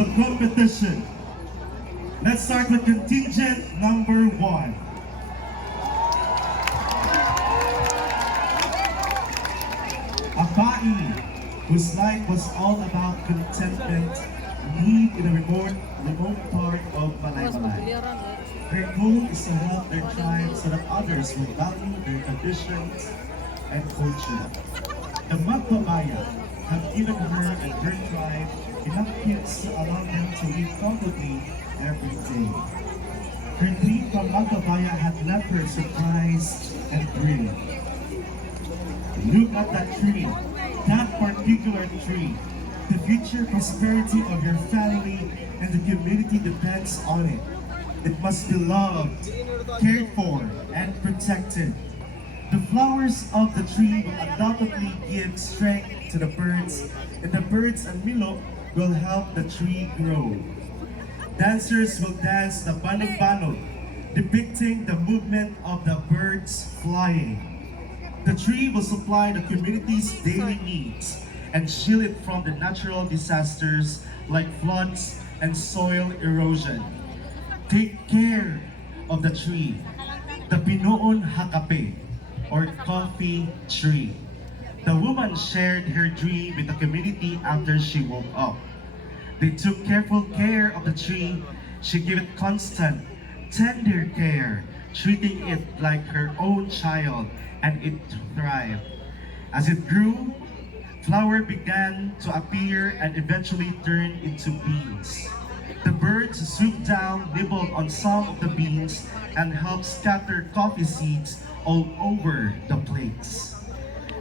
The competition. Let's start with contingent number 1. Apai, whose life was all about contentment, lived in a remote part of Malay. Her goal is to help their tribe so that others will value their traditions and culture. The Magpabaya have given her and her tribe enough kids to allow them to live comfortably every day. Her team from Magpabaya had left her surprised and thrilled. Look at that tree, that particular tree. The future prosperity of your family and the community depends on it. It must be loved, cared for, and protected. The flowers of the tree will undoubtedly give strength to the birds, and the birds and Milo will help the tree grow. Dancers will dance the banog-banog, depicting the movement of the birds flying. The tree will supply the community's daily needs and shield it from the natural disasters like floods and soil erosion. Take care of the tree, the Pinoon Hakape, or coffee tree. The woman shared her dream with the community after she woke up. They took careful care of the tree. She gave it constant, tender care, treating it like her own child, and it thrived. As it grew, flower began to appear and eventually turned into beans. The birds swooped down, nibbled on some of the beans, and helped scatter coffee seeds all over the plates.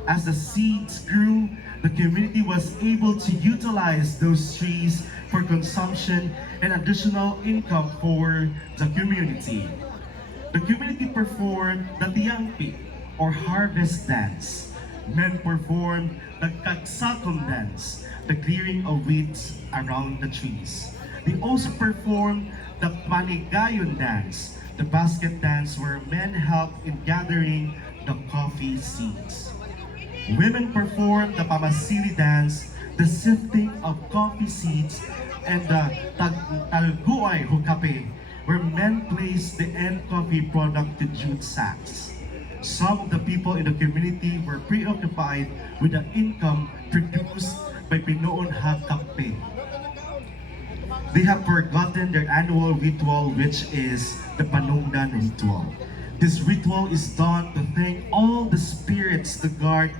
As the seeds grew, the community was able to utilize those trees for consumption and additional income for the community. The community performed the Tiangpi, or harvest dance. Men performed the Kagsakom dance, the clearing of weeds around the trees. They also performed the Panigayon dance, the basket dance where men help in gathering the coffee seeds. Women performed the Pamasili dance, the sifting of coffee seeds, and the Talguay Hukape, where men place the end coffee product to jute sacks. Some of the people in the community were preoccupied with the income produced by Pinoon Hakape. They have forgotten their annual ritual, which is the Panungdan ritual. This ritual is done to thank all the spirits that guard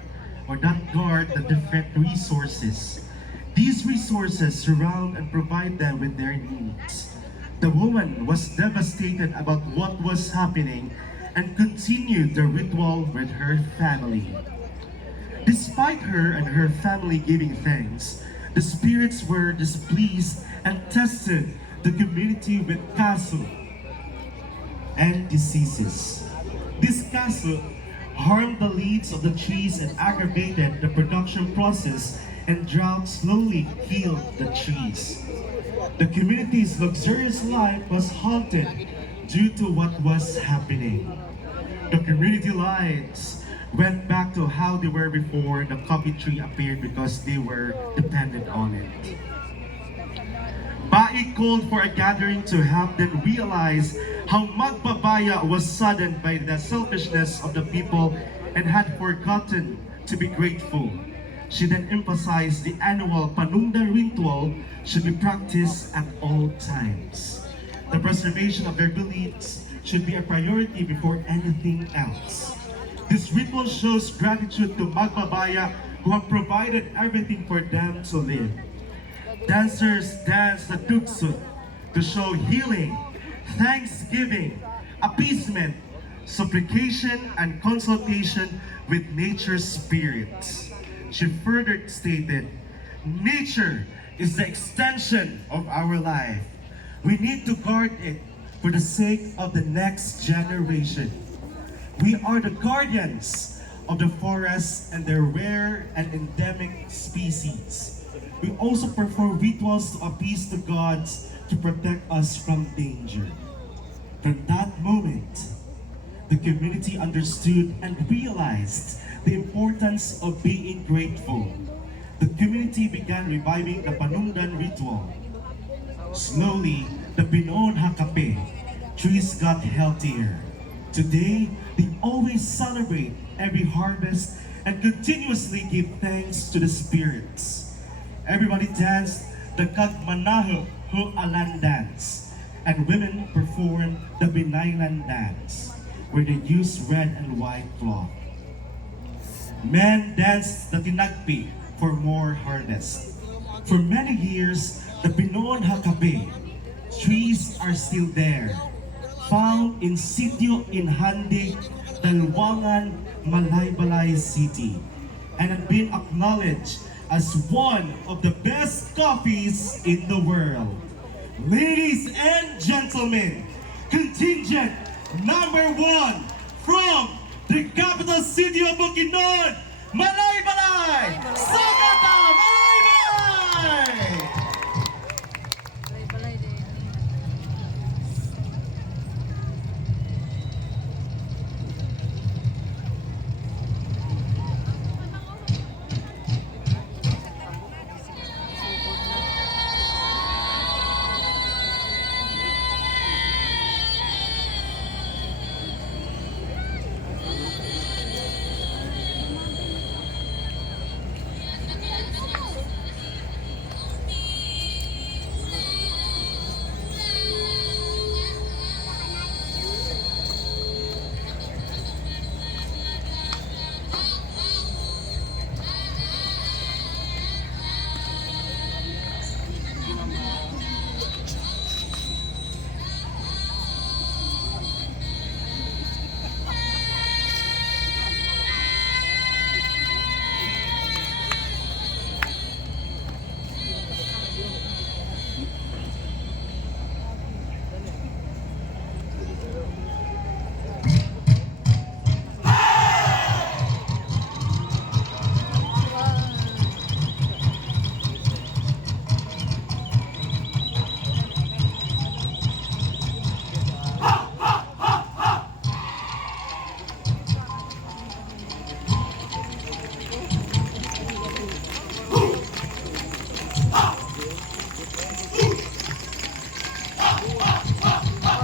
the different resources. These resources surround and provide them with their needs. The woman was devastated about what was happening and continued the ritual with her family. Despite her and her family giving thanks, the spirits were displeased and tested the community with kaso and diseases. This kaso harmed the leaves of the trees and aggravated the production process, and drought slowly killed the trees. The community's luxurious life was halted due to what was happening. The community lives went back to how they were before the coffee tree appeared because they were dependent on it. Bai called for a gathering to help them realize how Magpabaya was saddened by the selfishness of the people and had forgotten to be grateful. She then emphasized the annual Panungdan ritual should be practiced at all times. The preservation of their beliefs should be a priority before anything else. This ritual shows gratitude to Magpabaya who have provided everything for them to live. Dancers dance the tuksut to show healing, thanksgiving, appeasement, supplication, and consultation with nature's spirits. She further stated, nature is the extension of our life. We need to guard it for the sake of the next generation. We are the guardians of the forests and their rare and endemic species. We also perform rituals to appease the gods to protect us from danger. From that moment, the community understood and realized the importance of being grateful. The community began reviving the Panungdan ritual. Slowly, the Binoon Hakape trees got healthier. Today, they always celebrate every harvest and continuously give thanks to the spirits. Everybody danced the Kagmanaho Alan dance, and women performed the Binaylan dance, where they use red and white cloth. Men danced the Tinagpi for more harvest. For many years, the Binoon Hakabe trees are still there, found in Sitio Inhandi, Dalwangan, Malaybalay City, and have been acknowledged as one of the best coffees in the world. Ladies and gentlemen, contingent number 1 from the capital city of Bukidnon, Malaybalay! Sagata Malaybalay! Balay din.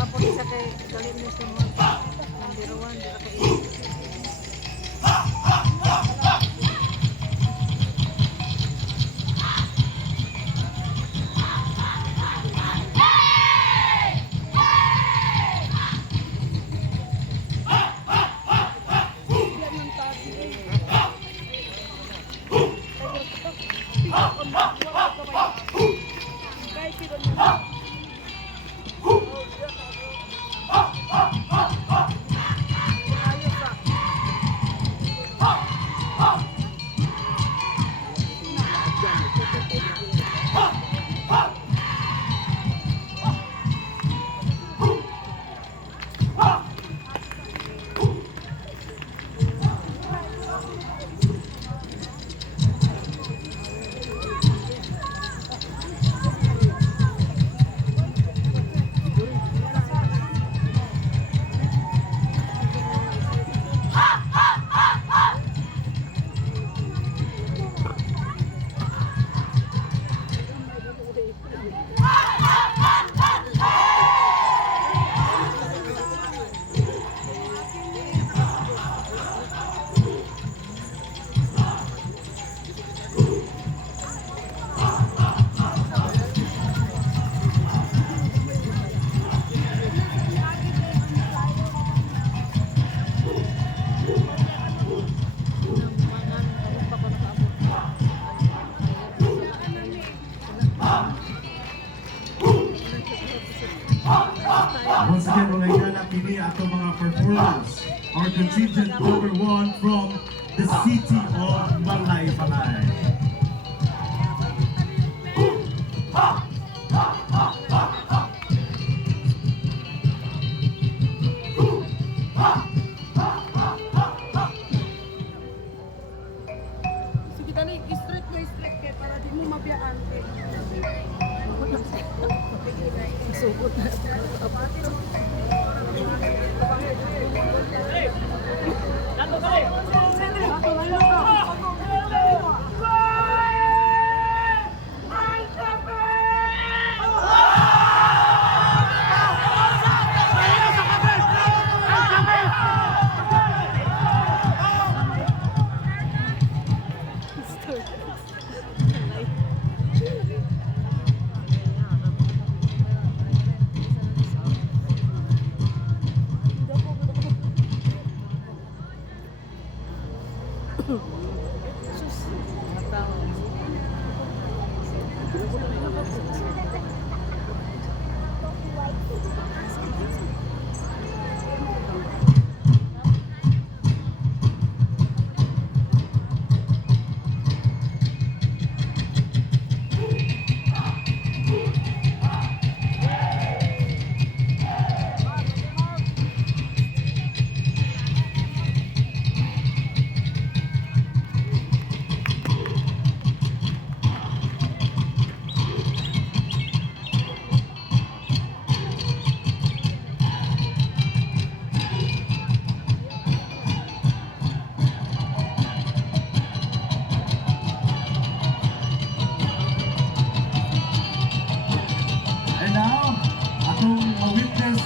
Kapag isa kay galing na siya mo. Number 1, dira kay Once again, mga igala, kini ato mga performance are contingent number 1 from the city of Malaybalay. Sige, dali, straight kay para di mo mabiyaan. sugot na. Ay,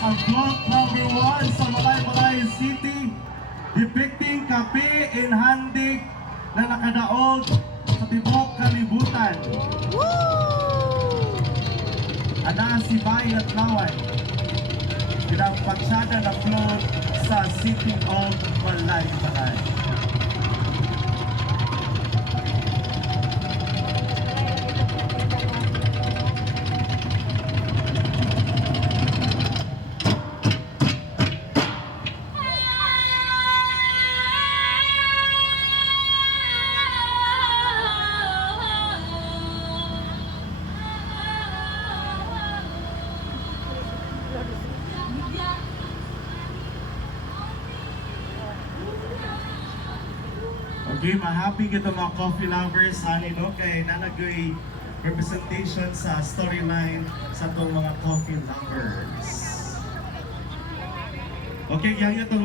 ang float number 1 sa Malaybalay City, depicting kape in handig na nakadaog sa tibok kalibutan. Ana si Bayat Lawan, pinagpatsada na float sa City of Malaybalay. Okay, ma-happy kita mga coffee lovers hani no kay nanagoy representation sa storyline sa itong mga coffee lovers. Okay, yang ito